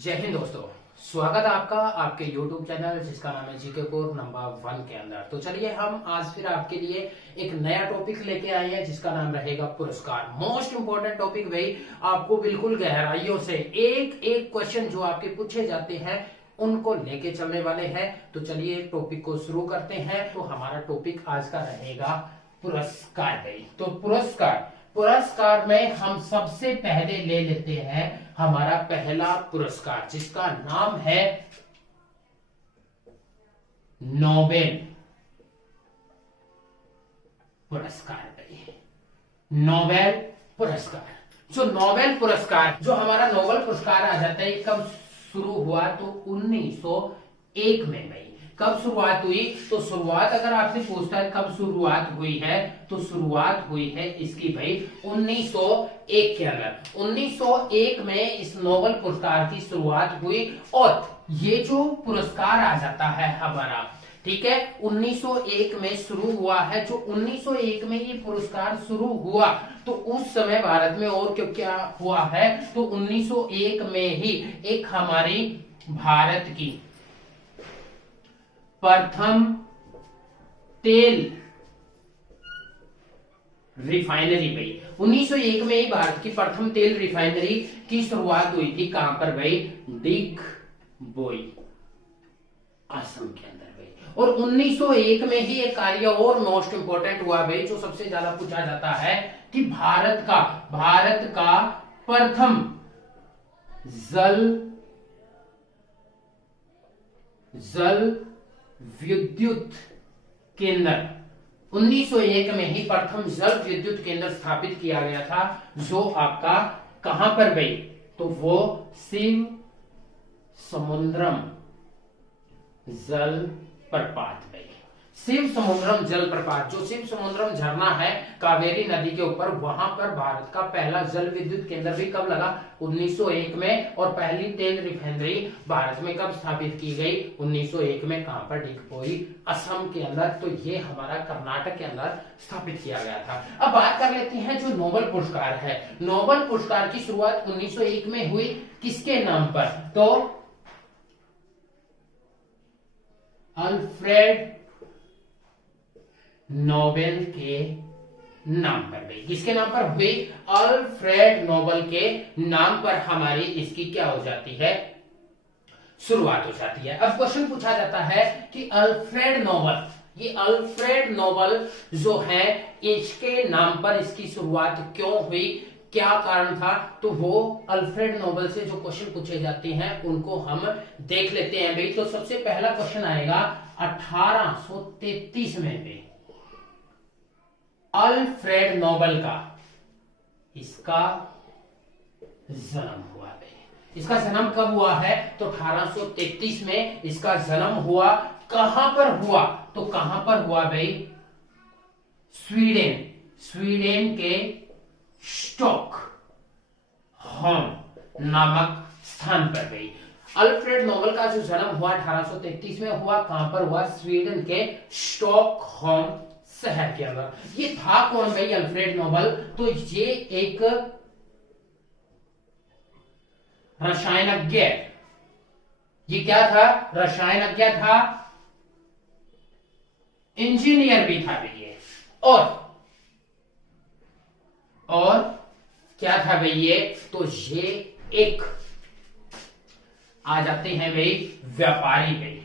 जय हिंद दोस्तों, स्वागत है आपका आपके YouTube चैनल जिसका नाम है जीके कोर नंबर 1 के अंदर। तो चलिए हम आज फिर आपके लिए एक नया टॉपिक लेके आए हैं जिसका नाम रहेगा पुरस्कार। मोस्ट इंपोर्टेंट टॉपिक भाई, आपको बिल्कुल गहराइयों से एक एक क्वेश्चन जो आपके पूछे जाते हैं उनको लेके चलने वाले हैं। तो चलिए टॉपिक को शुरू करते हैं। तो हमारा टॉपिक आज का रहेगा पुरस्कार भाई। तो पुरस्कार में हम सबसे पहले ले लेते हैं हमारा पहला पुरस्कार जिसका नाम है नोबेल पुरस्कार। नोबेल पुरस्कार जो नोबेल पुरस्कार जो हमारा नोबेल पुरस्कार आ जाता है, कब शुरू हुआ? तो 1901 में भाई। कब शुरुआत हुई? तो शुरुआत अगर आपसे पूछता है कब शुरुआत हुई है, तो शुरुआत हुई है इसकी भाई 1901 के अंदर। 1901 में इस नोबेल पुरस्कार की शुरुआत हुई और ये जो पुरस्कार आ जाता है हमारा, ठीक है, 1901 में शुरू हुआ है। जो 1901 में ये पुरस्कार शुरू हुआ तो उस समय भारत में और क्यों क्या हुआ है, तो 1901 में ही एक हमारी भारत की प्रथम तेल रिफाइनरी भाई, 1901 में ही भारत की प्रथम तेल रिफाइनरी की शुरुआत हुई थी। कहां पर भाई? दिग्बोई, असम के अंदर भाई। और 1901 में ही एक कार्य और मोस्ट इंपोर्टेंट हुआ भाई, जो सबसे ज्यादा पूछा जाता है कि भारत का प्रथम जल विद्युत केंद्र 1901 में ही प्रथम जल विद्युत केंद्र स्थापित किया गया था, जो आपका कहां पर भाई? तो वो शिव समुद्रम जल प्रपात भाई। शिव समुद्रम जल प्रपात, जो शिव समुद्रम झरना है कावेरी नदी के ऊपर, वहां पर भारत का पहला जल विद्युत केंद्र भी कब लगा? 1901 में। और पहली तेल रिफाइनरी भारत में कब स्थापित की गई? 1901 में। कहां पर? डिगबोई, असम के अंदर। तो ये हमारा कर्नाटक के अंदर स्थापित किया गया था। अब बात कर लेते हैं जो नोबेल पुरस्कार है। नोबेल पुरस्कार की शुरुआत 1901 में हुई किसके नाम पर? तो अल्फ्रेड नोबेल के नाम पर भाई। किसके नाम पर हुई? अल्फ्रेड नोबेल के नाम पर हमारी इसकी क्या हो जाती है? शुरुआत हो जाती है। अब क्वेश्चन पूछा जाता है कि अल्फ्रेड नोबेल, ये अल्फ्रेड नोबेल जो है इसके नाम पर इसकी शुरुआत क्यों हुई, क्या कारण था? तो वो अल्फ्रेड नोबेल से जो क्वेश्चन पूछे जाते हैं उनको हम देख लेते हैं भाई। तो सबसे पहला क्वेश्चन आएगा 1833 में भी अल्फ्रेड नोबेल का इसका जन्म हुआ भाई। इसका जन्म कब हुआ है? तो 1833 में इसका जन्म हुआ। कहां पर हुआ? तो कहां पर हुआ भाई? स्वीडन के स्टॉकहोम नामक स्थान पर भाई अल्फ्रेड नोबेल का जो जन्म हुआ 1833 में हुआ। कहां पर हुआ? स्वीडन के स्टॉकहोम शहर के अंदर। ये था कौन भाई अल्फ्रेड नोबेल? तो ये एक रसायनज्ञ, ये क्या था? रसायनज्ञ था, इंजीनियर भी था भाई ये। और क्या था भाई ये? तो ये एक आ जाते हैं भाई व्यापारी भाई,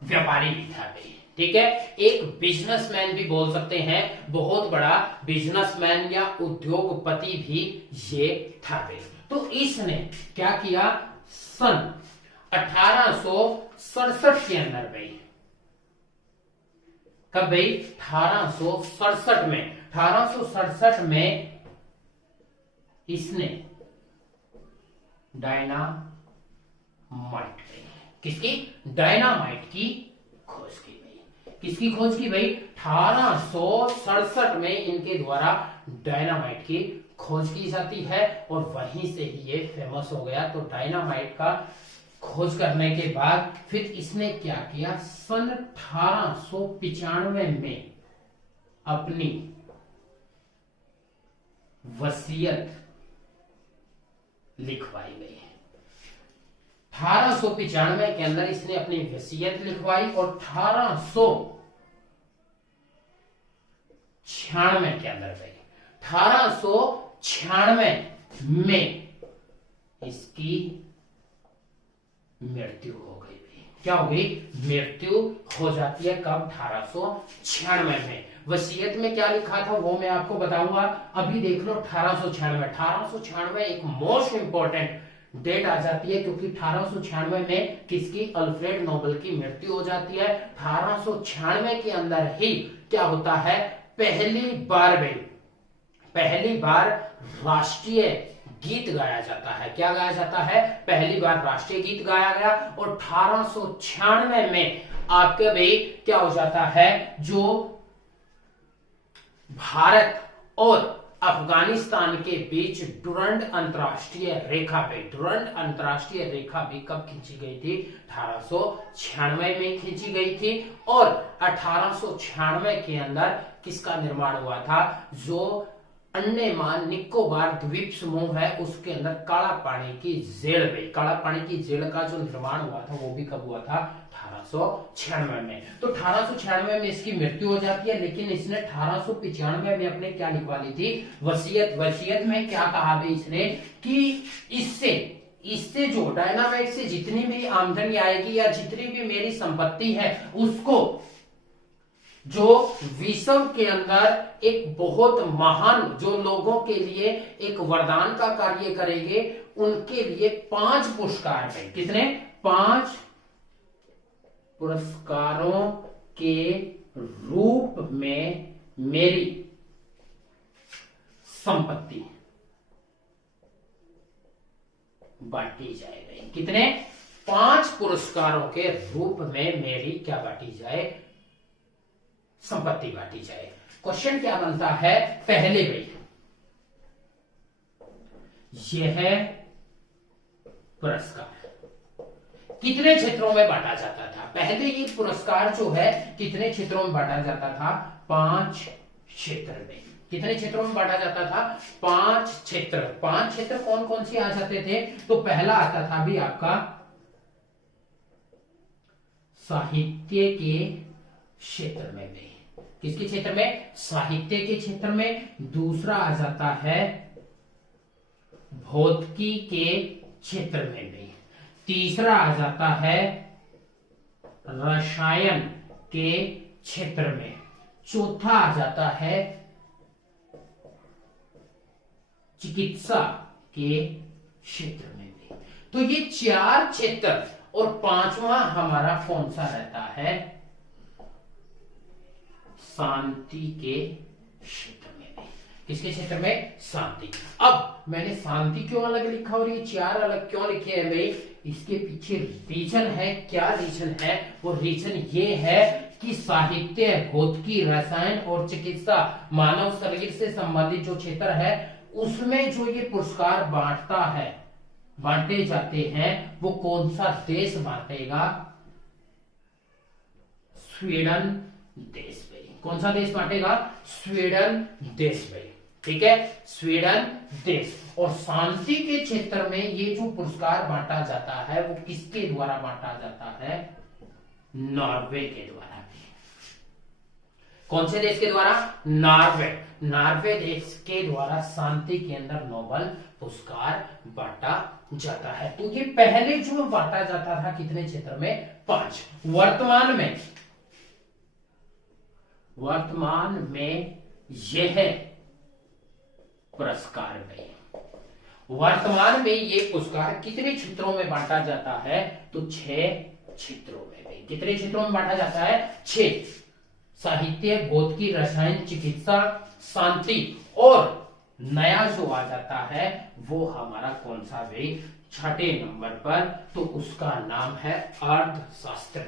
व्यापारी भी था भाई, ठीक है। एक बिजनेसमैन भी बोल सकते हैं, बहुत बड़ा बिजनेसमैन या उद्योगपति भी ये था भाई। तो इसने क्या किया? सन 1867 के अंदर भाई, कब भाई? 1867 में। 1867 में इसने डायनामाइट, किसकी? डायनामाइट की खोज की भाई। किसकी खोज की भाई? 1867 में इनके द्वारा डायनामाइट की खोज की जाती है और वहीं से ही ये फेमस हो गया। तो डायनामाइट का खोज करने के बाद फिर इसने क्या किया? सन 1895 में अपनी वसीयत लिखवाई गई। 1895 के अंदर इसने अपनी वसीयत लिखवाई और 1896 के अंदर गई। 1896 में इसकी मृत्यु हो गई। क्या हो गई? मृत्यु हो जाती है। कब? 1896 में। वसीयत में क्या लिखा था वो मैं आपको बताऊंगा। अभी देख लो 1896 एक मोस्ट इंपॉर्टेंट डेट आ जाती है, क्योंकि 1896 में किसकी? अल्फ्रेड नोबेल की मृत्यु हो जाती है। 1896 के अंदर ही क्या होता है? पहली बार राष्ट्रीय गीत गाया जाता है। क्या गाया जाता है? पहली बार राष्ट्रीय गीत गाया गया। और 1896 में आपके भाई क्या हो जाता है? जो भारत और अफगानिस्तान के बीच डुरंड अंतरराष्ट्रीय रेखा भी कब खींची गई थी? 1896 में खींची गई थी। और 1896 के अंदर किसका निर्माण हुआ था? जो अंडमान निकोबार द्वीप समूह है उसके अंदर काला पानी की जेल का जो निर्माण हुआ था वो भी कब हुआ था? 1896 में। तो 1896 में इसकी मृत्यु हो जाती है, लेकिन इसने 1895 में अपने क्या लिखवा ली थी? वसीयत में क्या कहा भाई इसने कि इससे जो डायनामाइट से जितनी भी आमदनी आएगी या जितनी भी मेरी संपत्ति है उसको जो विश्व के अंदर एक बहुत महान जो लोगों के लिए एक वरदान का कार्य करेंगे उनके लिए 5 पुरस्कार है। कितने? 5 पुरस्कारों के रूप में मेरी संपत्ति बांटी जाएगी। कितने? 5 पुरस्कारों के रूप में मेरी क्या बांटी जाए? संपत्ति बांटी जाए। क्वेश्चन क्या बनता है? पहले भाई यह पुरस्कार कितने क्षेत्रों में बांटा जाता था? पहले ये पुरस्कार जो है कितने क्षेत्रों में बांटा जाता था? 5 क्षेत्र में। कितने क्षेत्रों में बांटा जाता था? 5 क्षेत्र। 5 क्षेत्र कौन कौन से आ जाते थे? तो पहला आता था भी आपका साहित्य के क्षेत्र में भी। किसके क्षेत्र में? साहित्य के क्षेत्र में। दूसरा आ जाता है भौतिकी के क्षेत्र में भी। तीसरा आ जाता है रसायन के क्षेत्र में। चौथा आ जाता है चिकित्सा के क्षेत्र में भी। तो ये 4 क्षेत्र और 5वां हमारा कौन सा रहता है? शांति के क्षेत्र में भी। किसके क्षेत्र में? शांति। अब मैंने शांति क्यों अलग लिखा और ये 4 अलग क्यों लिखे हैं भाई? इसके पीछे रीजन है। क्या रीजन है? वो रीजन ये है कि साहित्य, भौतिकी, रसायन और चिकित्सा मानव शरीर से संबंधित जो क्षेत्र है उसमें जो ये पुरस्कार बांटे जाते हैं वो कौन सा देश बांटेगा? स्वीडन देश भाई। कौन सा देश बांटेगा? स्वीडन देश भाई। ठीक है, स्वीडन देश। और शांति के क्षेत्र में ये जो पुरस्कार बांटा जाता है वो किसके द्वारा बांटा जाता है? नॉर्वे के द्वारा। कौन से देश के द्वारा? नॉर्वे देश के द्वारा शांति के अंदर नोबेल पुरस्कार बांटा जाता है। तो ये पहले जो बांटा जाता था कितने क्षेत्र में? 5। वर्तमान में यह पुरस्कार में वर्तमान में ये पुरस्कार कितने क्षेत्रों में बांटा जाता है? तो 6 क्षेत्रों में भी। कितने क्षेत्रों में बांटा जाता है? 6। साहित्य, भौतिकी, रसायन, चिकित्सा, शांति और नया जो आ जाता है वो हमारा कौन सा भाई? 6ठे नंबर पर। तो उसका नाम है अर्थशास्त्र।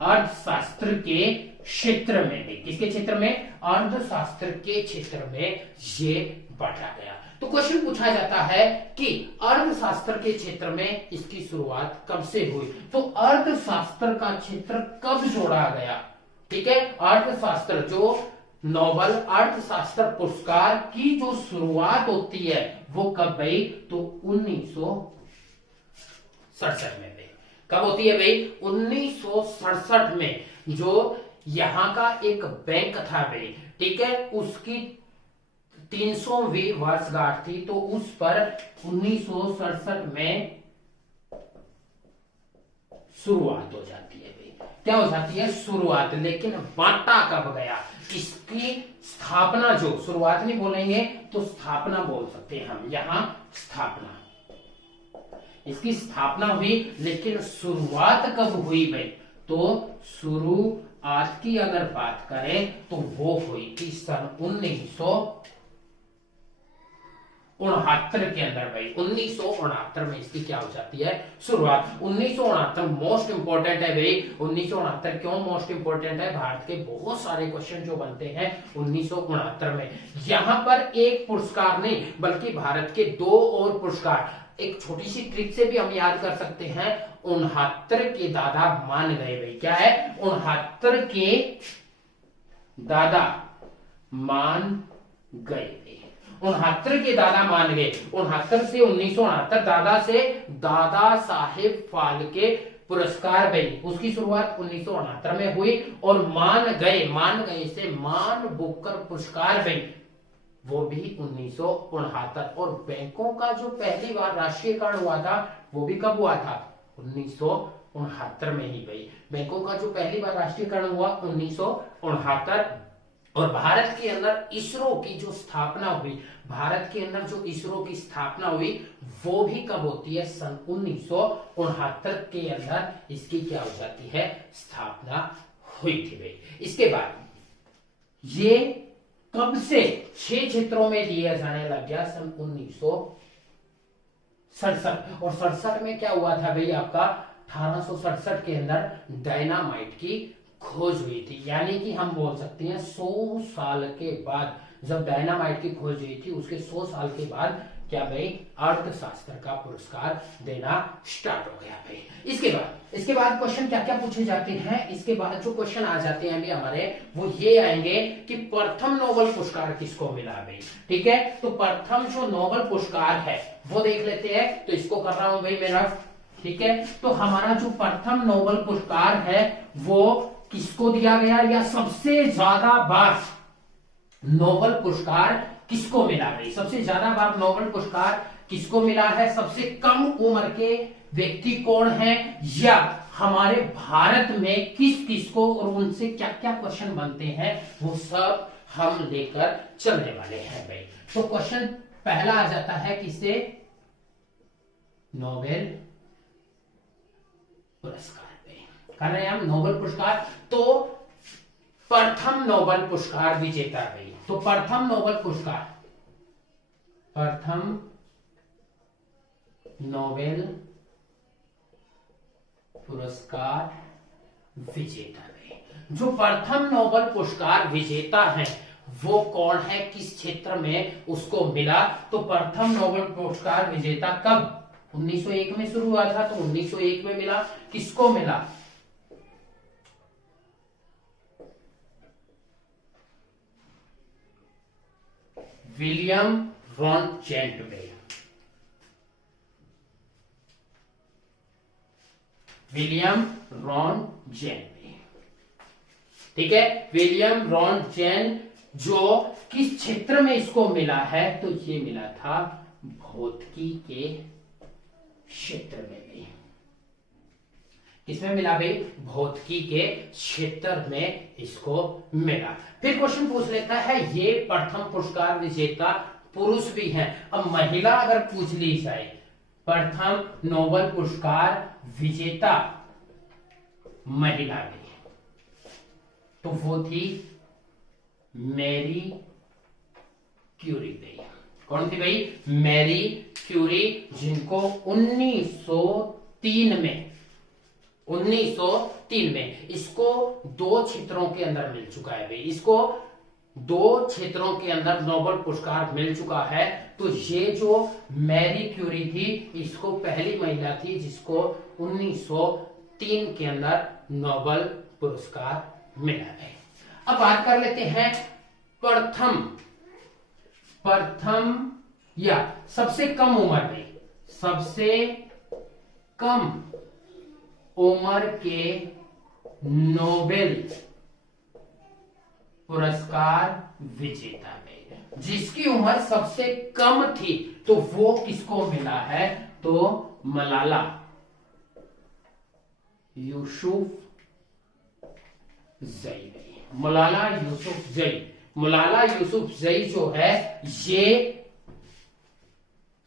अर्थशास्त्र के क्षेत्र में भी। किसके क्षेत्र में? अर्थशास्त्र के क्षेत्र में ये बांटा गया। तो क्वेश्चन पूछा जाता है कि अर्थशास्त्र के क्षेत्र में इसकी शुरुआत कब से हुई? तो अर्थशास्त्र का क्षेत्र कब जोड़ा गया? ठीक है, अर्थशास्त्र जो नोबल अर्थशास्त्र पुरस्कार की जो शुरुआत होती है वो कब भाई, तो 1967 में भाई। कब होती है भाई, 1967 में। जो यहाँ का एक बैंक था भाई, ठीक है, उसकी 300वीं वर्षगांठ थी, तो उस पर 1967 में शुरुआत हो जाती है भाई। क्या हो जाती है, शुरुआत। लेकिन बांटा कब गया, इसकी स्थापना, जो शुरुआत नहीं बोलेंगे तो स्थापना बोल सकते हैं हम, यहां स्थापना, इसकी स्थापना हुई। लेकिन शुरुआत कब हुई भाई, तो शुरुआत की अगर बात करें तो वो हुई थी सन 1969 के अंदर भाई। 1969 में इसकी क्या हो जाती है, शुरुआत। 1969 मोस्ट इंपोर्टेंट है भाई। 1969 क्यों मोस्ट इंपोर्टेंट है, भारत के बहुत सारे क्वेश्चन जो बनते हैं 1969 में। यहां पर एक पुरस्कार नहीं बल्कि भारत के 2 और पुरस्कार, एक छोटी सी ट्रिक से भी हम याद कर सकते हैं। 69 के दादा मान गए भाई। क्या है, 69 के दादा मान गए। 69 के दादा मान गए। 69 से 1969, दादा से दादा साहेब फाल्के पुरस्कार भाई, उसकी शुरुआत 1969 में हुई। और मान गए से मान बुकर पुरस्कार भाई, वो भी 1969। और बैंकों का जो पहली बार राष्ट्रीयकरण हुआ था वो भी कब हुआ था, 1969 में ही भाई। बैंकों का जो पहली बार राष्ट्रीयकरण हुआ 1969। और भारत के अंदर इसरो की जो स्थापना हुई, भारत के अंदर जो इसरो की स्थापना हुई वो भी कब होती है, सन 1969 के अंदर इसकी क्या हो जाती है, स्थापना हुई थी भाई। इसके बाद ये कब से 6 क्षेत्रों में दिया जाने लग गया, सन 1967। और 67 में क्या हुआ था भाई, आपका 1867 के अंदर डायनामाइट की खोज हुई थी। यानी कि हम बोल सकते हैं 100 साल के बाद, जब डायनामाइट की खोज हुई थी उसके 100 साल के बाद क्या भाई, अर्थशास्त्र का पुरस्कार देना स्टार्ट हो गया भाई। इसके बाद क्वेश्चन क्या क्या पूछे जाते हैं, इसके बाद जो क्वेश्चन आ जाते हैं भी हमारे, वो ये आएंगे कि प्रथम नोबेल पुरस्कार किसको मिला भाई। ठीक है, तो प्रथम जो नोबेल पुरस्कार है वो देख लेते हैं। तो इसको कर रहा हूं भाई मेरा, ठीक है। तो हमारा जो प्रथम नोबेल पुरस्कार है वो किसको दिया गया, या सबसे ज्यादा बार नोबेल पुरस्कार किसको मिला भाई, सबसे ज्यादा बार नोबेल पुरस्कार किसको मिला है, सबसे कम उम्र के व्यक्ति कौन है, या हमारे भारत में किस किसको, और उनसे क्या क्या क्वेश्चन बनते हैं वो सब हम लेकर चलने वाले हैं भाई। तो क्वेश्चन पहला आ जाता है किससे, नोबेल पुरस्कार पे कर रहे हैं हम, नोबेल पुरस्कार। तो प्रथम नोबेल पुरस्कार विजेता भाई, तो प्रथम नोबेल पुरस्कार, प्रथम नोबेल पुरस्कार विजेता भाई, जो प्रथम नोबेल पुरस्कार विजेता है वो कौन है, किस क्षेत्र में उसको मिला। तो प्रथम नोबेल पुरस्कार विजेता कब, 1901 में शुरू हुआ था, तो 1901 में मिला। किसको मिला, विलियम रॉनजेंट में, विलियम रॉनजेंट में, ठीक है। विलियम रॉनजेंट जो किस क्षेत्र में इसको मिला है, तो ये मिला था भौतिकी के क्षेत्र में भी। किसमें मिला भाई, भौतिकी के क्षेत्र में इसको मिला। फिर क्वेश्चन पूछ लेता है, ये प्रथम पुरस्कार विजेता पुरुष भी हैं। अब महिला अगर पूछ ली जाए, प्रथम नोबेल पुरस्कार विजेता महिला भी, तो वो थी मैरी क्यूरी भाई। कौन थी भाई, मैरी क्यूरी, जिनको 1903 में इसको 2 क्षेत्रों के अंदर मिल चुका है भाई, इसको 2 क्षेत्रों के अंदर नोबेल पुरस्कार मिल चुका है। तो ये जो मैरी क्यूरी थी, इसको पहली महिला थी जिसको 1903 के अंदर नोबेल पुरस्कार मिला है। अब बात कर लेते हैं प्रथम या सबसे कम उम्र में, सबसे कम उम्र के नोबेल पुरस्कार विजेता में, जिसकी उम्र सबसे कम थी तो वो किसको मिला है, तो मलाला यूसुफजई। मलाला यूसुफजई, मलाला यूसुफजई जो है ये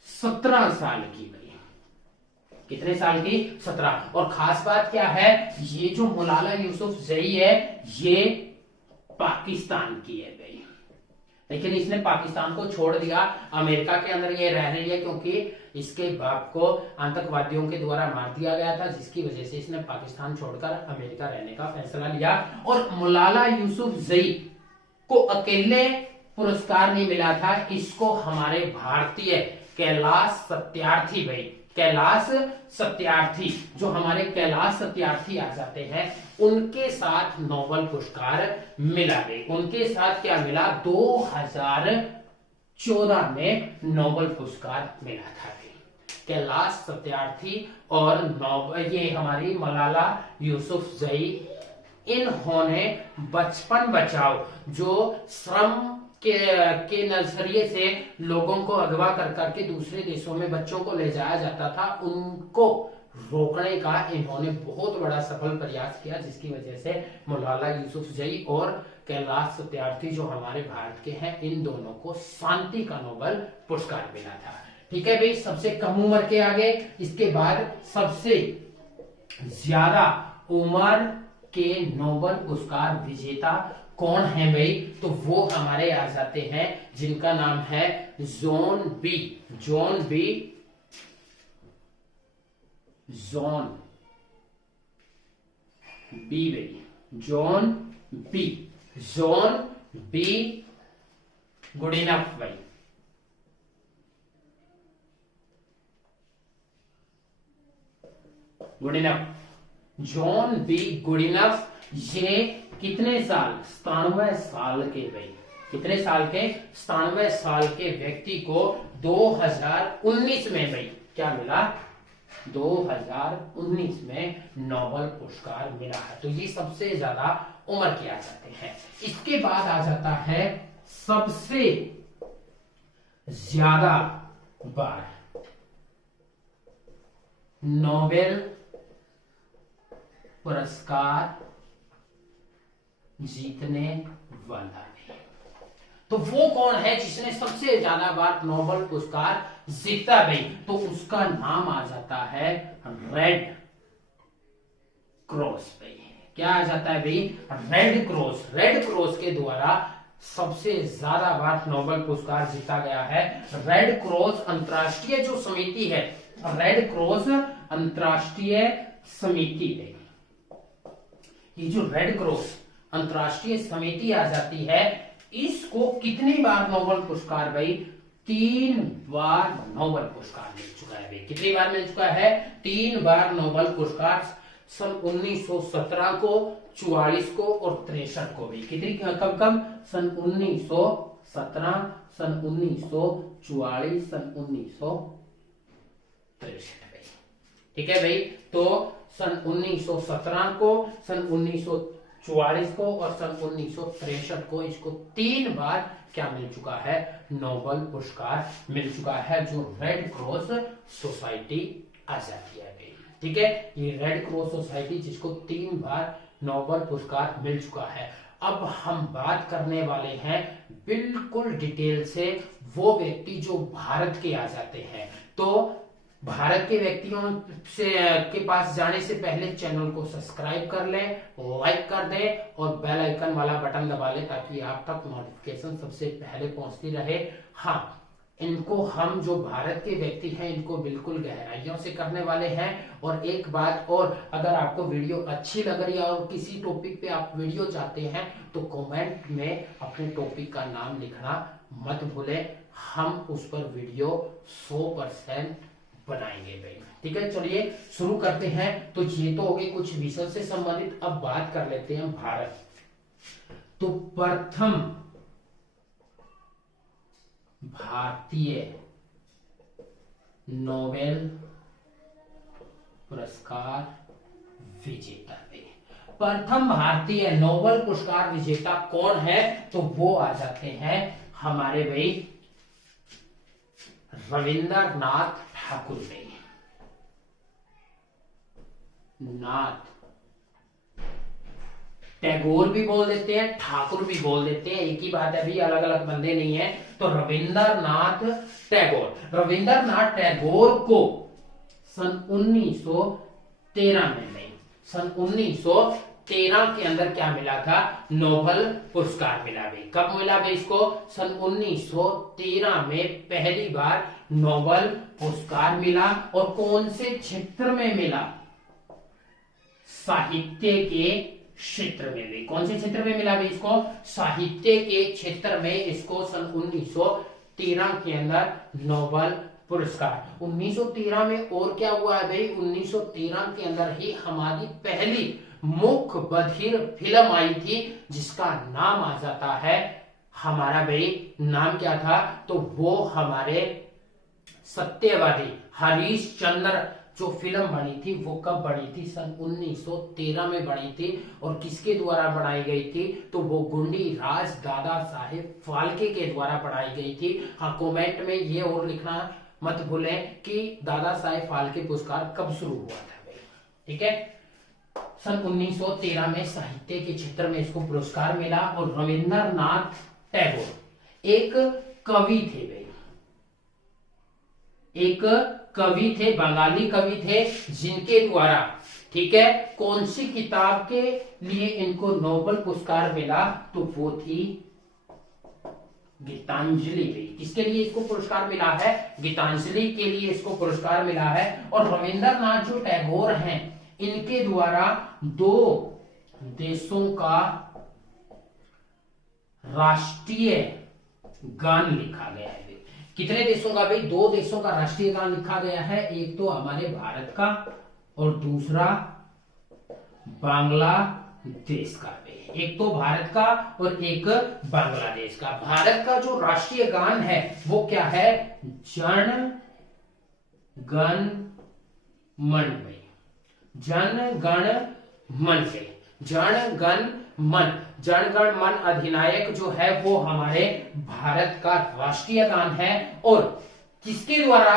17 साल की भाई, कितने साल की, 17। और खास बात क्या है, ये जो मलाला यूसुफजई है ये पाकिस्तान की है भाई, लेकिन इसने पाकिस्तान को छोड़ दिया, अमेरिका के अंदर ये रह रही है क्योंकि इसके बाप को आतंकवादियों के द्वारा मार दिया गया था, जिसकी वजह से इसने पाकिस्तान छोड़कर अमेरिका रहने का फैसला लिया। और मलाला यूसुफजई को अकेले पुरस्कार नहीं मिला था, इसको हमारे भारतीय कैलाश सत्यार्थी भाई, कैलाश सत्यार्थी, जो हमारे कैलाश सत्यार्थी आ जाते हैं उनके साथ नोबेल पुरस्कार मिला है। उनके साथ क्या मिला, 2014 में नोबेल पुरस्कार मिला था कैलाश सत्यार्थी और ये हमारी मलाला यूसुफजई। इन्होंने बचपन बचाओ, जो श्रम के नजरिए से लोगों को अगवा कर करके दूसरे देशों में बच्चों को ले जाया जाता था, उनको रोकने का इन्होंने बहुत बड़ा सफल प्रयास किया, जिसकी वजह से मौलाना यूसुफजई और कैलाश सत्यार्थी जो हमारे भारत के हैं, इन दोनों को शांति का नोबेल पुरस्कार मिला था। ठीक है भाई, सबसे कम उम्र के आगे, इसके बाद सबसे ज्यादा उम्र के नोबेल पुरस्कार विजेता कौन है भाई, तो वो हमारे आ जाते हैं जिनका नाम है जॉन बी भाई, जॉन बी गुड इनफ भाई। Good enough, John be good enough, ये कितने साल, 97 साल के भाई, कितने साल के, 97 साल के व्यक्ति को 2019 में भाई क्या मिला, 2019 में नोबेल पुरस्कार मिला है। तो ये सबसे ज्यादा उम्र के आ जाते हैं। इसके बाद आ जाता है सबसे ज्यादा बार नोबेल पुरस्कार जीतने वाला है। तो वो कौन है जिसने सबसे ज्यादा बार नोबेल पुरस्कार जीता भाई, तो उसका नाम आ जाता है रेड क्रॉस भाई। क्या आ जाता है भाई, रेड क्रॉस। रेड क्रॉस के द्वारा सबसे ज्यादा बार नोबेल पुरस्कार जीता गया है। रेड क्रॉस अंतरराष्ट्रीय जो समिति है, रेड क्रॉस अंतरराष्ट्रीय समिति है, ये जो रेड क्रॉस अंतरराष्ट्रीय समिति आ जाती है, इसको कितनी बार नोबेल पुरस्कार भाई, 3 बार नोबेल पुरस्कार मिल चुका है भाई। कितनी बार मिल चुका है, 3 बार नोबेल पुरस्कार, सन 1917 को, 44 को और 63 को भी। कितनी, कब कब, सन 1917, सन 1944, सन 1963 भाई। ठीक है भाई, तो सन 1917 को, सन 1944 को और सन 1963 को इसको 3 बार क्या मिल चुका है, नोबेल पुरस्कार मिल चुका है, जो रेड क्रॉस सोसाइटी आ जाती है भाई। ठीक है, ये रेड क्रॉस सोसाइटी जिसको 3 बार नोबेल पुरस्कार मिल चुका है। अब हम बात करने वाले हैं बिल्कुल डिटेल से वो व्यक्ति जो भारत के आ जाते हैं। तो भारत के व्यक्तियों से के पास जाने से पहले चैनल को सब्सक्राइब कर लें, लाइक कर दें और बेल आइकन वाला बटन दबा लें, ताकि आप तक नोटिफिकेशन सबसे पहले पहुंचती रहे। हाँ, इनको हम जो भारत के व्यक्ति हैं इनको बिल्कुल गहराइयों से करने वाले हैं। और एक बात और, अगर आपको वीडियो अच्छी लग रही है और किसी टॉपिक पे आप वीडियो चाहते हैं तो कमेंट में अपने टॉपिक का नाम लिखना मत भूलें, हम उस पर वीडियो 100% बनाएंगे भाई। ठीक है, चलिए शुरू करते हैं। तो ये तो हो गई कुछ विषय से संबंधित। अब बात कर लेते हैं भारत। तो प्रथम भारतीय नोबेल पुरस्कार विजेता थे। प्रथम भारतीय नोबेल पुरस्कार विजेता कौन है? तो वो आ जाते हैं हमारे भाई रविंद्रनाथ ठाकुर भाई। नाथ, टैगोर भी बोल देते हैं, ठाकुर भी बोल देते हैं, एक ही बात है, अभी अलग अलग बंदे नहीं है। तो रविंद्रनाथ टैगोर, रविंद्रनाथ टैगोर को सन 1913 में नहीं, सन 1913 के अंदर क्या मिला था? नोबेल पुरस्कार मिला भाई। कब मिला भाई इसको? सन 1913 में पहली बार नोबेल पुरस्कार मिला। और कौन से क्षेत्र में मिला? साहित्य के क्षेत्र में भी। कौन से क्षेत्र में मिला भाई इसको? साहित्य के क्षेत्र में इसको सन 1913 के अंदर नोबेल पुरस्कार। 1913 में और क्या हुआ है भाई? 1913 के अंदर ही हमारी पहली मुख्य बधिर फिल्म आई थी, जिसका नाम आ जाता है हमारा भाई, नाम क्या था? तो वो हमारे सत्यवादी हरीशचंद्र जो फिल्म बनी थी वो कब बनी थी? सन 1913 में बनी थी। और किसके द्वारा बनाई गई थी? तो वो गुंडी राज दादा साहेब फाल्के के द्वारा बनाई गई थी। हाँ, कमेंट में ये और लिखना मत भूलें कि दादा साहेब फाल्के पुरस्कार कब शुरू हुआ था भाई, ठीक है? सन 1913 में साहित्य के क्षेत्र में इसको पुरस्कार मिला। और रविंद्रनाथ टैगोर एक कवि थे भाई, एक कवि थे, बंगाली कवि थे, जिनके द्वारा, ठीक है, कौन सी किताब के लिए इनको नोबेल पुरस्कार मिला? तो वो थी गीतांजलि भाई। किसके लिए इसको पुरस्कार मिला है? गीतांजलि के लिए इसको पुरस्कार मिला है। और रविंद्रनाथ जो टैगोर हैं, इनके द्वारा 2 देशों का राष्ट्रीय गान लिखा गया है। कितने देशों का भाई? 2 देशों का राष्ट्रीय गान लिखा गया है। एक तो हमारे भारत का और दूसरा बांग्लादेश का। एक तो भारत का और एक बांग्लादेश का। भारत का जो राष्ट्रीय गान है वो क्या है? जन गण मन भाई, जन गण मन से, जन गण मन, जनगण मन अधिनायक जो है वो हमारे भारत का राष्ट्रीय गान है। और किसके द्वारा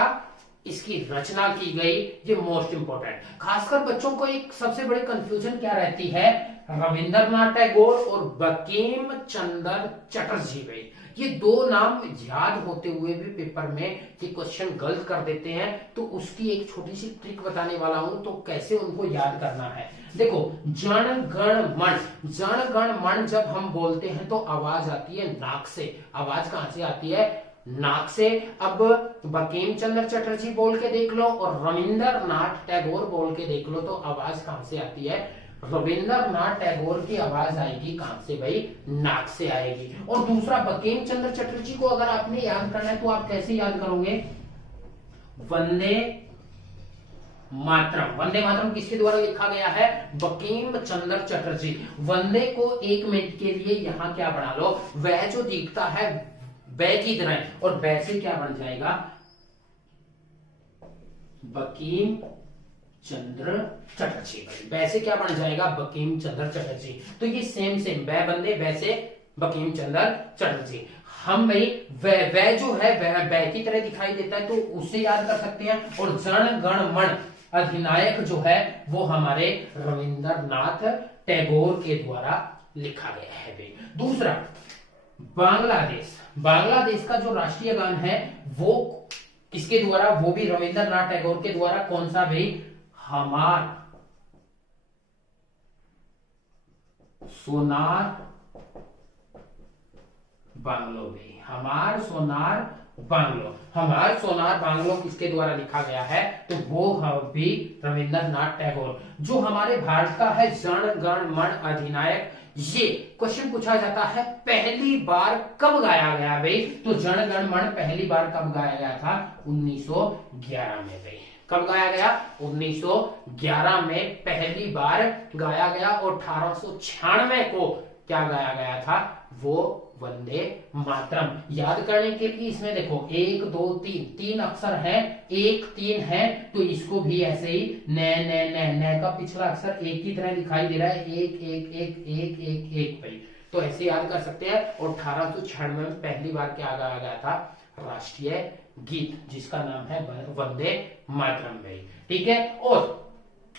इसकी रचना की गई? ये मोस्ट इंपोर्टेंट, खासकर बच्चों को एक सबसे बड़ी कंफ्यूजन क्या रहती है? रविंद्रनाथ टैगोर और बंकिम चंद्र चटर्जी भाई, ये 2 नाम याद होते हुए भी पेपर में ये क्वेश्चन गलत कर देते हैं। तो उसकी एक छोटी सी ट्रिक बताने वाला हूं, तो कैसे उनको याद करना है। देखो, जन गण मन, जन गण मन जब हम बोलते हैं तो आवाज आती है नाक से। आवाज कहां से आती है? नाक से। अब बंकिम चंद्र चटर्जी बोल के देख लो और रविंद्रनाथ टैगोर बोल के देख लो, तो आवाज कहां से आती है? रविंद्रनाथ टैगोर की आवाज आएगी कहां से भाई? नाक से आएगी। और दूसरा, बंकिम चंद्र चटर्जी को अगर आपने याद करना है तो आप कैसे याद करोगे? वंदे मातरम। वंदे मातरम किसके द्वारा लिखा गया है? बंकिम चंद्र चटर्जी। वंदे को 1 मिनट के लिए यहां क्या बना लो? वह जो दिखता है वह की तरह, और वह से क्या बन जाएगा? बंकिम चंद्र चटर्जी। वैसे क्या बन जाएगा? बंकिम चंद्र चटर्जी। तो ये सेम सेम, वह बंदे वैसे बंकिम चंद्र चटर्जी। हम भाई वह जो है वह की तरह दिखाई देता है, तो उससे याद कर सकते हैं। और जन गण मन अधिनायक जो है वो हमारे रविंद्रनाथ टैगोर के द्वारा लिखा गया है भाई। दूसरा, बांग्लादेश। बांग्लादेश का जो राष्ट्रीय गान है वो किसके द्वारा? वो भी रविंद्रनाथ टैगोर के द्वारा। कौन सा भाई? हमार सोनार बांग्लो भाई, हमार सोनार बांग्लो। हमार सोनार बांग्लो किसके द्वारा लिखा गया है? तो वो भी रविंद्रनाथ टैगोर। जो हमारे भारत का है जन गण मन अधिनायक, ये क्वेश्चन पूछा जाता है पहली बार कब गाया गया भाई? तो जन गण मन पहली बार कब गाया गया था? 1911 में भाई। कब गाया गया? 1911 में पहली बार गाया गया। और 1896 को क्या गाया गया था? वो वंदे मातरम। याद करने के लिए इसमें देखो 1 2 3 तीन अक्षर है, 1 3 है, तो इसको भी ऐसे ही न का पिछला अक्षर एक की तरह दिखाई दे रहा है, 1 1 1 1 1 1 भाई, तो ऐसे याद कर सकते हैं। और 1896 में पहली बार क्या गाया गया था, राष्ट्रीय गीत, जिसका नाम है वंदे मातरम भाई, ठीक है। और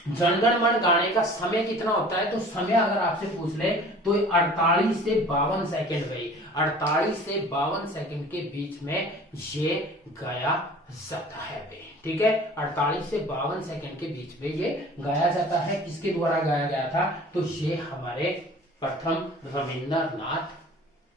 जनगण मन गाने का समय कितना होता है, तो समय अगर आपसे पूछ ले तो 48 से 52 सेकंड भाई, 48 से 52 सेकंड के बीच में ये गाया जाता है भाई, ठीक है। 48 से 52 सेकंड के बीच में ये गाया जाता है। किसके द्वारा गाया गया था, तो ये हमारे प्रथम रविंद्रनाथ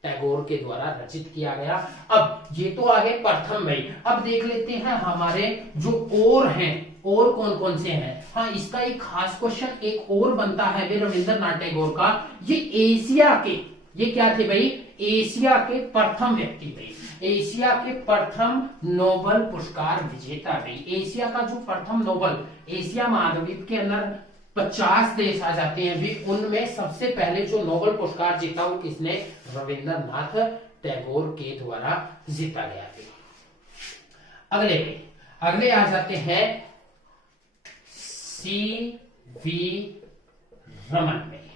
टैगोर के द्वारा रचित किया गया। अब ये तो आगे प्रथम भाई, अब देख लेते हैं हमारे जो और हैं, और कौन कौन से हैं। हाँ, इसका एक खास क्वेश्चन एक और बनता है भाई रविंद्रनाथ टैगोर का, ये एशिया के, ये क्या थे भाई, एशिया के प्रथम व्यक्ति भाई, एशिया के प्रथम नोबेल पुरस्कार विजेता भाई। एशिया का जो प्रथम नोबेल, एशिया महाद्वीप के अंदर 50 देश आ जाते हैं भी, उनमें सबसे पहले जो नोबेल पुरस्कार जीता वो किसने, रविंद्रनाथ टैगोर के द्वारा जीता गया था। अगले आ जाते हैं सीवी रमन में।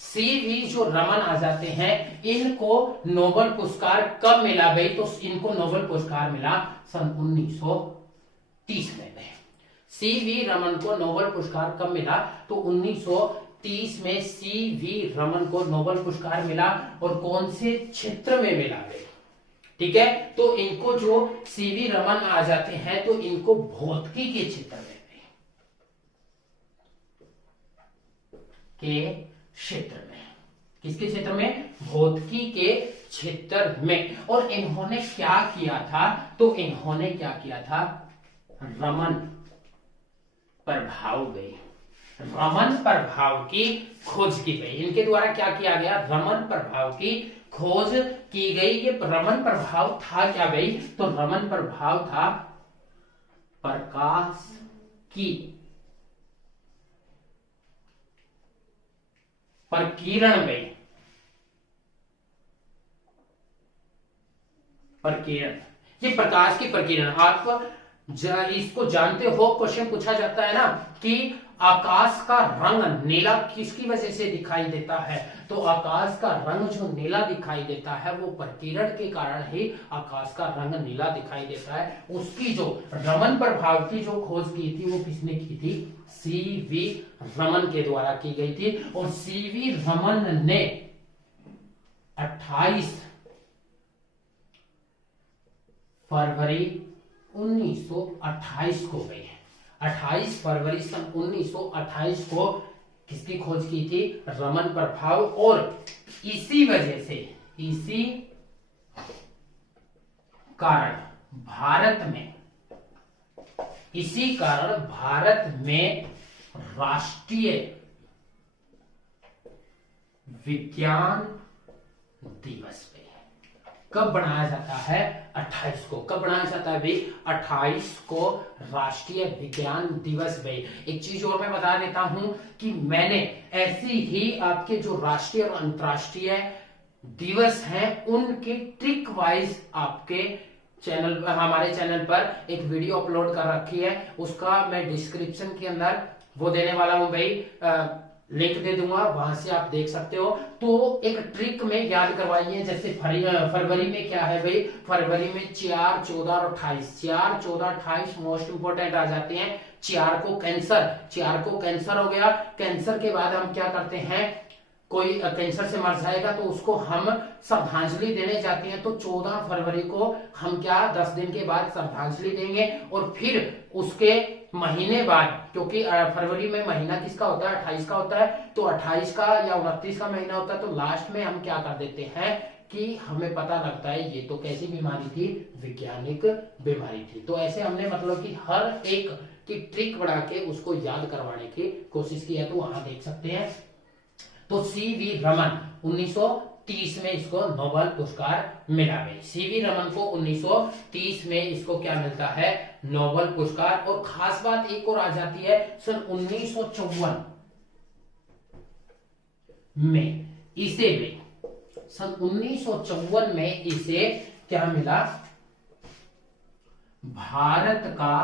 सीवी जो रमन आ जाते हैं, इनको नोबेल पुरस्कार कब मिला भाई, तो इनको नोबेल पुरस्कार मिला सन 1930 में। सीवी रमन को नोबेल पुरस्कार कब मिला, तो 1930 में सीवी रमन को नोबेल पुरस्कार मिला। और कौन से क्षेत्र में मिला भाई, ठीक है, तो इनको जो सीवी रमन आ जाते हैं, तो इनको भौतिकी के क्षेत्र में, किसके क्षेत्र में, भौतिकी के क्षेत्र में। और इन्होंने क्या किया था, तो इन्होंने क्या किया था, रमन प्रभाव गई, रमन प्रभाव की खोज की गई। इनके द्वारा क्या किया गया, रमन प्रभाव की खोज की गई। ये रमन प्रभाव था क्या भाई, तो रमन प्रभाव था प्रकाश की प्रकीर्ण भाई, प्रकीर्ण, ये प्रकाश की प्रकीर्ण। आप इसको जानते हो, क्वेश्चन पूछा जाता है ना कि आकाश का रंग नीला किसकी वजह से दिखाई देता है, तो आकाश का रंग जो नीला दिखाई देता है वो प्रकीर्ण के कारण ही आकाश का रंग नीला दिखाई देता है। उसकी जो रमन प्रभाव की जो खोज की थी वो किसने की थी, सीवी रमन के द्वारा की गई थी। और सीवी रमन ने 28 फरवरी 1928 को गई है, 28 फरवरी सन 1928 को किसकी खोज की थी, रमन प्रभाव। और इसी वजह से, इसी कारण भारत में राष्ट्रीय विज्ञान दिवस कब बनाया जाता है, 28 को। कब बनाया जाता है भाई, 28 को राष्ट्रीय विज्ञान दिवस भाई। एक चीज और मैं बता देता हूं कि मैंने ऐसी ही आपके जो राष्ट्रीय और अंतरराष्ट्रीय दिवस हैं उनके ट्रिक वाइज आपके चैनल, हमारे चैनल पर एक वीडियो अपलोड कर रखी है, उसका मैं डिस्क्रिप्शन के अंदर वो देने वाला हूं भाई, लिंक दे दूंगा, वहां से आप देख सकते हो। तो एक ट्रिक में याद करवाइए, जैसे फरवरी में क्या है भाई, फरवरी में 4 14 और 28, 4 14 28 मोस्ट इंपोर्टेंट आ जाते हैं। 4 को कैंसर हो गया। कैंसर के बाद हम क्या करते हैं, कोई कैंसर से मर जाएगा तो उसको हम श्रद्धांजलि देने जाते हैं, तो 14 फरवरी को हम क्या 10 दिन के बाद श्रद्धांजलि देंगे। और फिर उसके महीने बाद, क्योंकि फरवरी में महीना किसका होता है, 28 का होता है, तो 28 का या 29 का महीना होता है, तो लास्ट में हम क्या कर देते हैं कि हमें पता लगता है ये तो कैसी बीमारी थी, वैज्ञानिक बीमारी थी। तो ऐसे हमने मतलब कि हर एक की ट्रिक बढ़ा के उसको याद करवाने की कोशिश की है, तो वहां देख सकते हैं। तो सीवी रमन 1930 में इसको नोबेल पुरस्कार मिला है। सीवी रमन को 1930 में इसको क्या मिलता है, नोबेल पुरस्कार। और खास बात एक और आ जाती है, सन 1954 में इसे भी सन 1954 में इसे क्या मिला, भारत का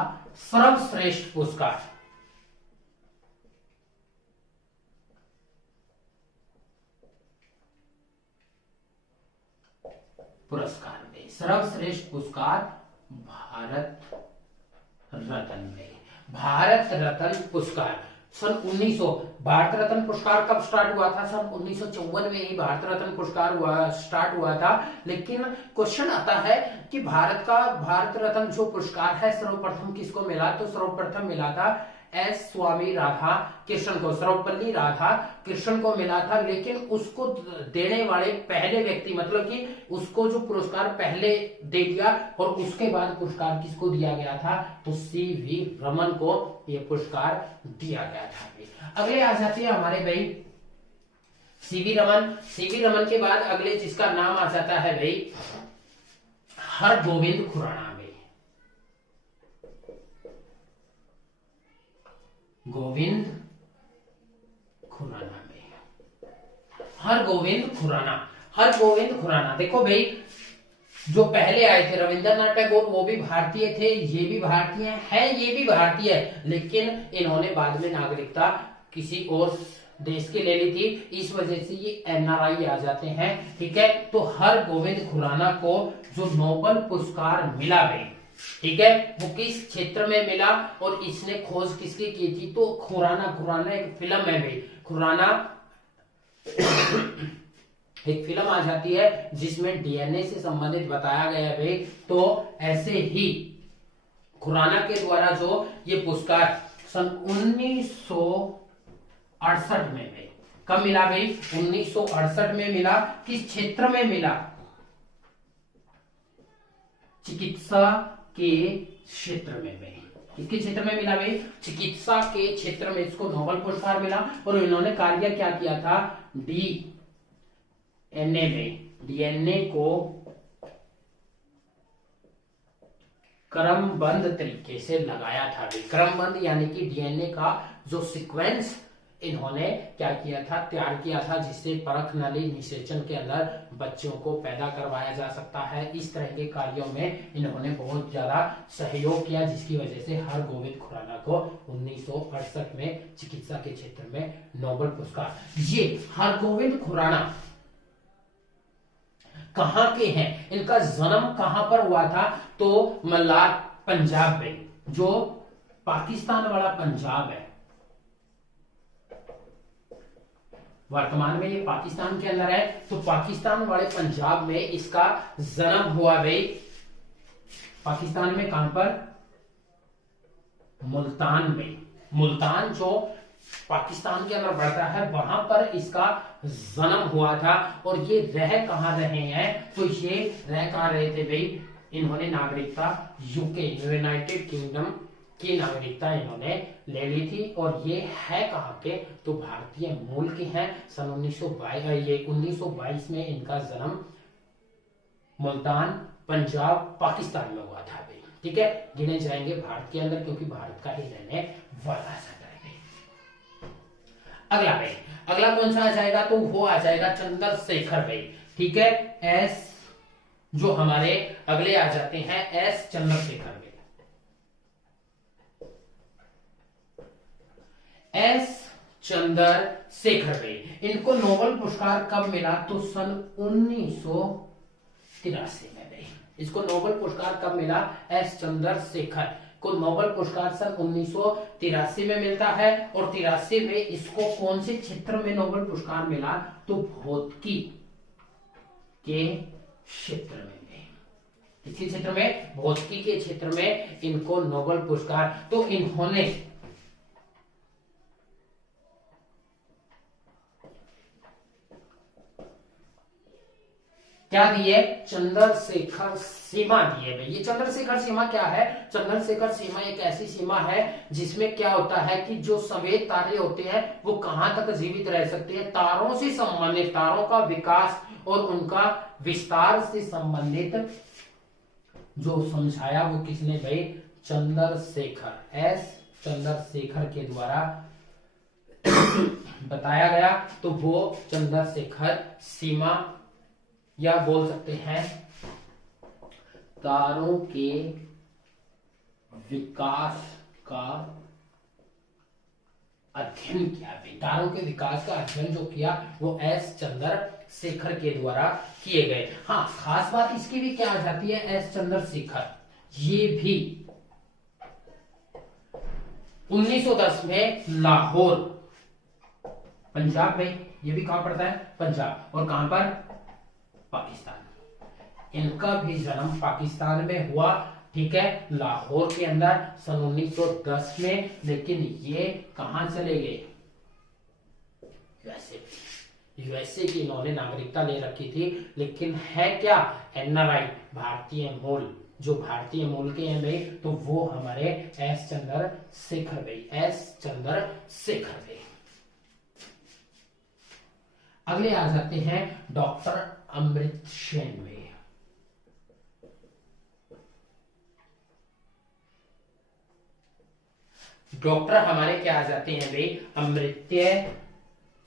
सर्वश्रेष्ठ पुरस्कार। पुरस्कार में सर्वश्रेष्ठ पुरस्कार भारत रत्न में, भारत रत्न पुरस्कार सन 1900। भारत रत्न पुरस्कार कब स्टार्ट हुआ था, सन 1954 में ही भारत रत्न पुरस्कार स्टार्ट हुआ था। लेकिन क्वेश्चन आता है कि भारत रत्न जो पुरस्कार है सर्वप्रथम किसको मिला, तो सर्वप्रथम मिला था एस स्वामी राधा कृष्णन को, सर्वपल्ली राधा कृष्णन को मिला था। लेकिन उसको देने वाले पहले व्यक्ति, मतलब कि उसको जो पुरस्कार पहले दे दिया और उसके बाद पुरस्कार किसको दिया गया था, तो सीवी रमन को यह पुरस्कार दिया गया था। अगले आ जाते हैं हमारे भाई सीवी रमन। सीवी रमन के बाद अगले जिसका नाम आ जाता है भाई हरगोविंद खुराना। गोविंद खुराना में, हरगोविंद खुराना। हरगोविंद खुराना देखो भाई, जो पहले आए थे रविंद्रनाथ टैगोर, वो भी भारतीय थे, ये भी भारतीय है, ये भी भारतीय है, लेकिन इन्होंने बाद में नागरिकता किसी और देश की ले ली थी, इस वजह से ये एनआरआई आ जाते हैं। ठीक है, तो हरगोविंद खुराना को जो नोबेल पुरस्कार मिला भाई, ठीक है, वो किस क्षेत्र में मिला और इसने खोज किसकी की थी, तो खुराना एक फिल्म है भाई, खुराना एक फिल्म आ जाती है जिसमेम डीएनए से संबंधित बताया गया है भाई। तो ऐसे ही खुराना के द्वारा जो ये पुरस्कार सन 1968 में भाई, कब मिला भाई, 1968 में मिला। किस क्षेत्र में मिला, चिकित्सा के क्षेत्र में भाई, किसके क्षेत्र में मिला भाई, चिकित्सा के क्षेत्र में इसको नोबेल पुरस्कार मिला। और इन्होंने कार्य क्या किया था, डीएनए को क्रमबद्ध तरीके से लगाया था भाई। क्रमबद्ध यानी कि डीएनए का जो सीक्वेंस इन्होंने क्या किया था, तैयार किया था, जिससे परख नली निषेचन के अंदर बच्चों को पैदा करवाया जा सकता है। इस तरह के कार्यों में इन्होंने बहुत ज्यादा सहयोग किया, जिसकी वजह से हरगोविंद खुराना को 1968 में चिकित्सा के क्षेत्र में नोबेल पुरस्कार। ये हरगोविंद खुराना कहां के हैं, इनका जन्म कहां पर हुआ था, तो मल्लार पंजाब में, जो पाकिस्तान वाला पंजाब है, वर्तमान में ये पाकिस्तान के अंदर है, तो पाकिस्तान वाले पंजाब में इसका जन्म हुआ भाई। पाकिस्तान में कहां पर, मुल्तान में, मुल्तान जो पाकिस्तान के अंदर बढ़ता है, वहां पर इसका जन्म हुआ था। और ये रह कहां रहे हैं, तो ये रह कहां रहे थे भाई, इन्होंने नागरिकता यूके यूनाइटेड किंगडम की नागरिकता इन्होंने ले ली थी। और ये है कहां के, तो भारतीय मूल के हैं। सन 1922 में इनका जन्म मुल्तान पंजाब पाकिस्तान में हुआ था भाई। ठीक है, गिने जाएंगे भारत के अंदर, क्योंकि भारत का ही रहने वाला जाता है भाई। अगला भाई, अगला कौन सा आ जाएगा, तो वो आ जाएगा चंद्रशेखर भाई। ठीक है, एस जो हमारे अगले आ जाते हैं एस चंद्रशेखर भाई। एस चंद्रशेखर भाई, इनको नोबेल पुरस्कार कब मिला, तो सन 1983 में भाई। इसको नोबेल पुरस्कार कब मिला, एस चंद्रशेखर को नोबेल पुरस्कार सन 1983 में मिलता है। और 83 में इसको कौन से क्षेत्र में नोबेल पुरस्कार मिला, तो भौतिकी के क्षेत्र में। किसी क्षेत्र में, भौतिकी के क्षेत्र में इनको नोबेल पुरस्कार, तो इन्होंने क्या दिए, चंद्रशेखर सीमा दिए भाई। ये चंद्रशेखर सीमा क्या है, चंद्रशेखर सीमा एक ऐसी सीमा है जिसमें क्या होता है कि जो सफेद तारे होते हैं वो कहां तक जीवित रह सकते हैं, तारों से संबंधित, तारों का विकास और उनका विस्तार से संबंधित जो समझाया वो किसने भाई, चंद्रशेखर, एस चंद्रशेखर के द्वारा बताया गया। तो वो चंद्रशेखर सीमा या बोल सकते हैं तारों के विकास का अध्ययन किया। तारों के विकास का अध्ययन जो किया वो एस चंद्रशेखर के द्वारा किए गए। हाँ, खास बात इसकी भी क्या आ जाती है, एस चंद्रशेखर ये भी 1910 में लाहौर, पंजाब में, ये भी कहां पड़ता है, पंजाब, और कहां पर, पाकिस्तान। इनका भी जन्म पाकिस्तान में हुआ, ठीक है, लाहौर के अंदर सन 1910 में, लेकिन ये कहां चले गए, यूएसए की इन्होंने नागरिकता ले रखी थी, लेकिन है क्या, एनआरआई, भारतीय मूल, जो भारतीय मूल के हैं भाई, तो वो हमारे एस चंद्रशेखर भाई, एस चंद्रशेखर भाई। अगले आ जाते हैं डॉक्टर अमृत सेन भाई। डॉक्टर हमारे क्या आ जाते हैं भाई, अमर्त्य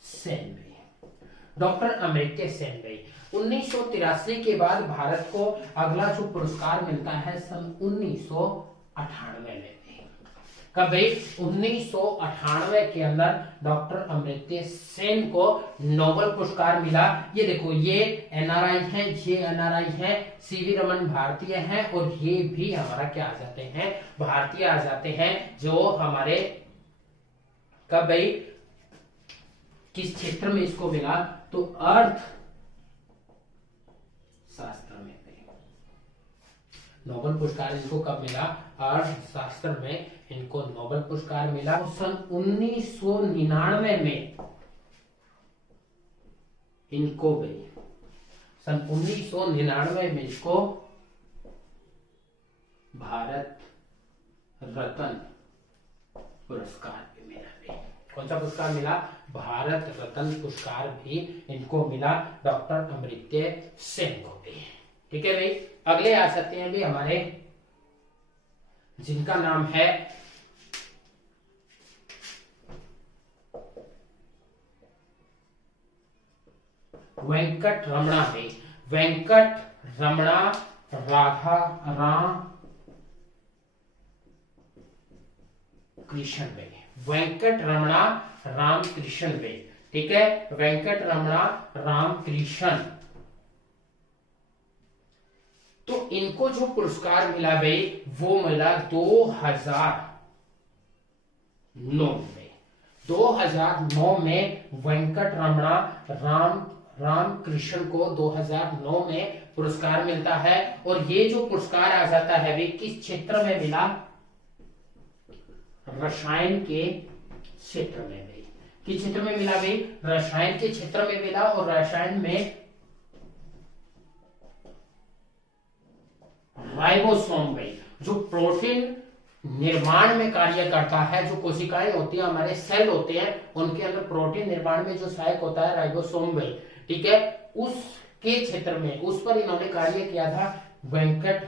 सेन भाई। डॉक्टर अमर्त्य सेन भाई 1983 के बाद भारत को अगला जो पुरस्कार मिलता है सन 1998 में। कब भाई, 1998 के अंदर डॉक्टर अमर्त्य सेन को नोबेल पुरस्कार मिला। ये देखो, ये एनआरआई है, ये एनआरआई है, सीवी रमन भारतीय हैं, और ये भी हमारा क्या आ जाते हैं, भारतीय आ जाते हैं, जो हमारे कब भाई, किस क्षेत्र में इसको मिला, तो अर्थ शास्त्र में। नोबेल पुरस्कार इनको कब मिला, अर्थशास्त्र में इनको नोबेल पुरस्कार मिला। सन 1999 में इनको भी, सन 1999 में इसको भारत रत्न पुरस्कार भी मिला। कौन सा पुरस्कार मिला, भारत रत्न पुरस्कार भी इनको मिला, डॉक्टर अमर्त्य सेन को भी। ठीक है भाई, अगले आ सकते हैं भी हमारे, जिनका नाम है वेंकट रमणा भाई। वेंकट रमणा राधा राम कृष्ण भाई, वेंकट रमणा राम कृष्ण भाई, ठीक है, वेंकट रमणा राम कृष्ण। तो इनको जो पुरस्कार मिला भाई, वो मिला 2009 में। 2009 में वेंकट रमणा राम कृष्ण को 2009 में पुरस्कार मिलता है। और ये जो पुरस्कार आ जाता है भाई, किस क्षेत्र में मिला, रसायन के क्षेत्र में भाई। किस क्षेत्र में मिला भाई, रसायन के क्षेत्र में मिला। और रसायन में राइबोसोम भाई, जो प्रोटीन निर्माण में कार्य करता है, जो कोशिकाएं होती है, हमारे सेल होते हैं, उनके अंदर प्रोटीन निर्माण में जो सहायक होता है राइबोसोम भाई, ठीक है, उसके क्षेत्र में, उस पर इन्होंने कार्य किया था। वेंकट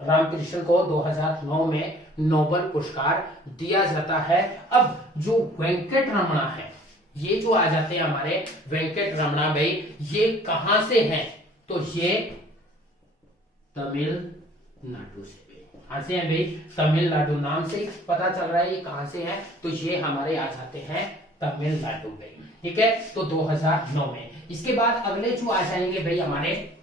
रामकृष्ण को 2009 में नोबेल पुरस्कार दिया जाता है। अब जो वेंकट रमणा है, ये जो आ जाते हैं हमारे वेंकट रमणा भाई, ये कहां से हैं, तो ये तमिलनाडु से। कहां से हैं भाई, तमिलनाडु, नाम से पता चल रहा है ये कहां से हैं, तो ये हमारे आ जाते हैं तमिलनाडु भाई। ठीक है, तो 2009 में। इसके बाद अगले जो आ जाएंगे भाई हमारे,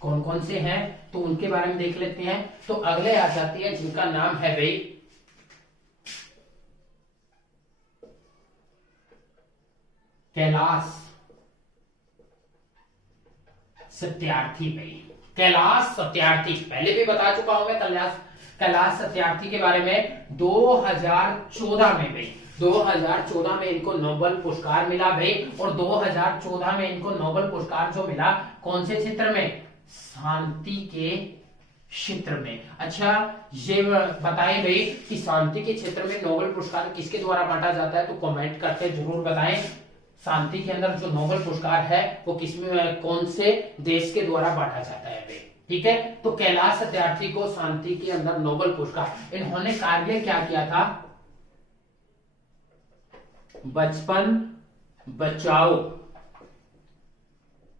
कौन कौन से हैं, तो उनके बारे में देख लेते हैं। तो अगले आ जाती है, जिनका नाम है भाई कैलाश सत्यार्थी भाई। कैलाश सत्यार्थी पहले भी बता चुका हूं मैं, कैलाश सत्यार्थी के बारे में। 2014 में भाई, 2014 में इनको नोबेल पुरस्कार मिला भाई। और 2014 में इनको नोबेल पुरस्कार जो मिला, कौन से क्षेत्र में, शांति के क्षेत्र में। अच्छा, ये बताएं भाई कि शांति के क्षेत्र में नोबेल पुरस्कार किसके द्वारा बांटा जाता है, तो कमेंट करके जरूर बताएं। शांति के अंदर जो नोबेल पुरस्कार है वो किसमें, कौन से देश के द्वारा बांटा जाता है भाई। ठीक है, तो कैलाश सत्यार्थी को शांति के अंदर नोबेल पुरस्कार, इन्होंने कार्य क्या किया था, बचपन बचाओ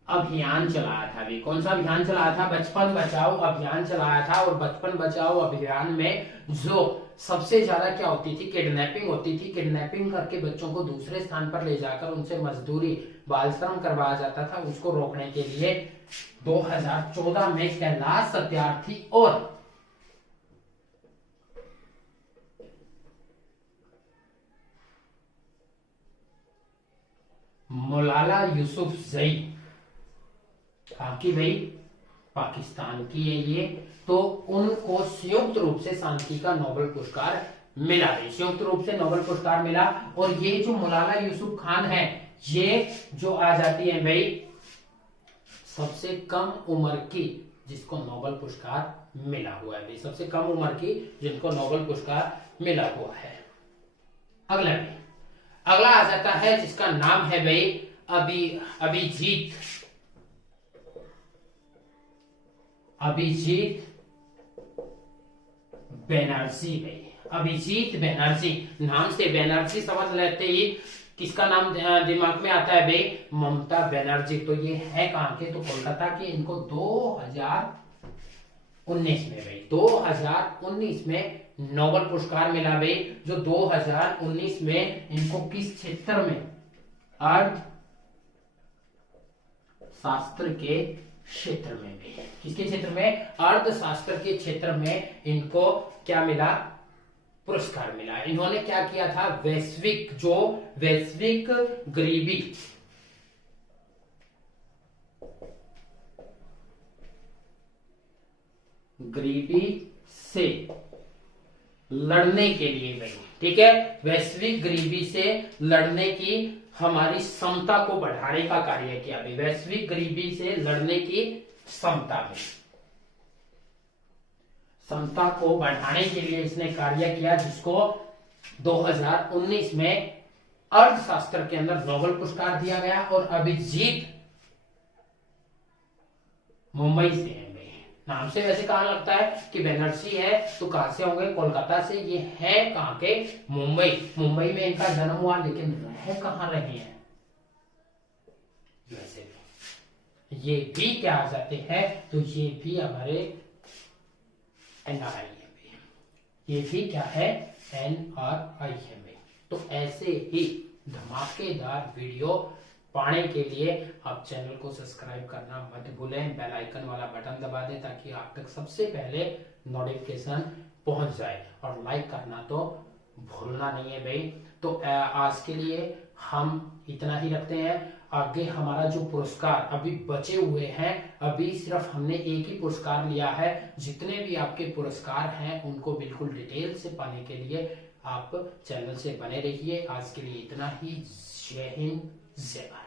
अभियान चलाया था। अभी कौन सा अभियान चलाया था? बचपन बचाओ अभियान चलाया था। और बचपन बचाओ अभियान में जो सबसे ज्यादा क्या होती थी? किडनैपिंग होती थी। किडनैपिंग करके बच्चों को दूसरे स्थान पर ले जाकर उनसे मजदूरी, बाल श्रम करवाया जाता था। उसको रोकने के लिए 2014 में कैलाश सत्यार्थी और मौलाना यूसुफजई, कहाँ की भाई? पाकिस्तान की है ये। तो उनको संयुक्त रूप से शांति का नोबेल पुरस्कार मिला है, संयुक्त रूप से नोबेल पुरस्कार मिला। और ये जो मौलाना यूसुफ खान है, ये जो आ जाती है भाई सबसे कम उम्र की जिसको नोबेल पुरस्कार मिला हुआ है भाई, सबसे कम उम्र की जिनको नोबेल पुरस्कार मिला हुआ है। अगला आ जाता है जिसका नाम है भाई अभिजीत बनर्जी भाई। अभिजीत बनर्जी, नाम से बनर्जी समझ लेते ही किसका नाम दिमाग में आता है भाई? ममता बनर्जी। तो ये है कहां के? तो कोलकाता के। इनको 2019 में भाई 2019 में नोबेल पुरस्कार मिला भाई। जो 2019 में इनको किस क्षेत्र में? अर्थशास्त्र के क्षेत्र में भी। किसके क्षेत्र में? अर्थशास्त्र के क्षेत्र में इनको क्या मिला? पुरस्कार मिला। इन्होंने क्या किया था? वैश्विक गरीबी से लड़ने के लिए भाई, ठीक है, वैश्विक गरीबी से लड़ने की हमारी क्षमता को बढ़ाने का कार्य किया भाई। वैश्विक गरीबी से लड़ने की क्षमता को बढ़ाने के लिए इसने कार्य किया, जिसको 2019 में अर्थशास्त्र के अंदर नोबेल पुरस्कार दिया गया। और अभिजीत मुंबई से है भाई। नाम से वैसे कहां लगता है कि बनर्जी है, तो कहां से होंगे? कोलकाता से। ये है कहां के? मुंबई में इनका जन्म हुआ, लेकिन रह कहां रहे हैं? वैसे ये भी क्या आ जाते हैं? तो ये भी हमारे एनआरआई है। ये भी क्या है? एनआरआई है भाई। तो ऐसे ही धमाकेदार वीडियो पाने के लिए आप चैनल को सब्सक्राइब करना मत भूलें, बेल आइकन वाला बटन दबा दें ताकि आप तक सबसे पहले नोटिफिकेशन पहुंच जाए। और लाइक करना तो भूलना नहीं है भाई। तो आज के लिए हम इतना ही रखते हैं। आगे हमारा जो पुरस्कार अभी बचे हुए हैं, अभी सिर्फ हमने एक ही पुरस्कार लिया है। जितने भी आपके पुरस्कार हैं उनको बिल्कुल डिटेल से पाने के लिए आप चैनल से बने रहिए। आज के लिए इतना ही। जय हिंद, जय भारत।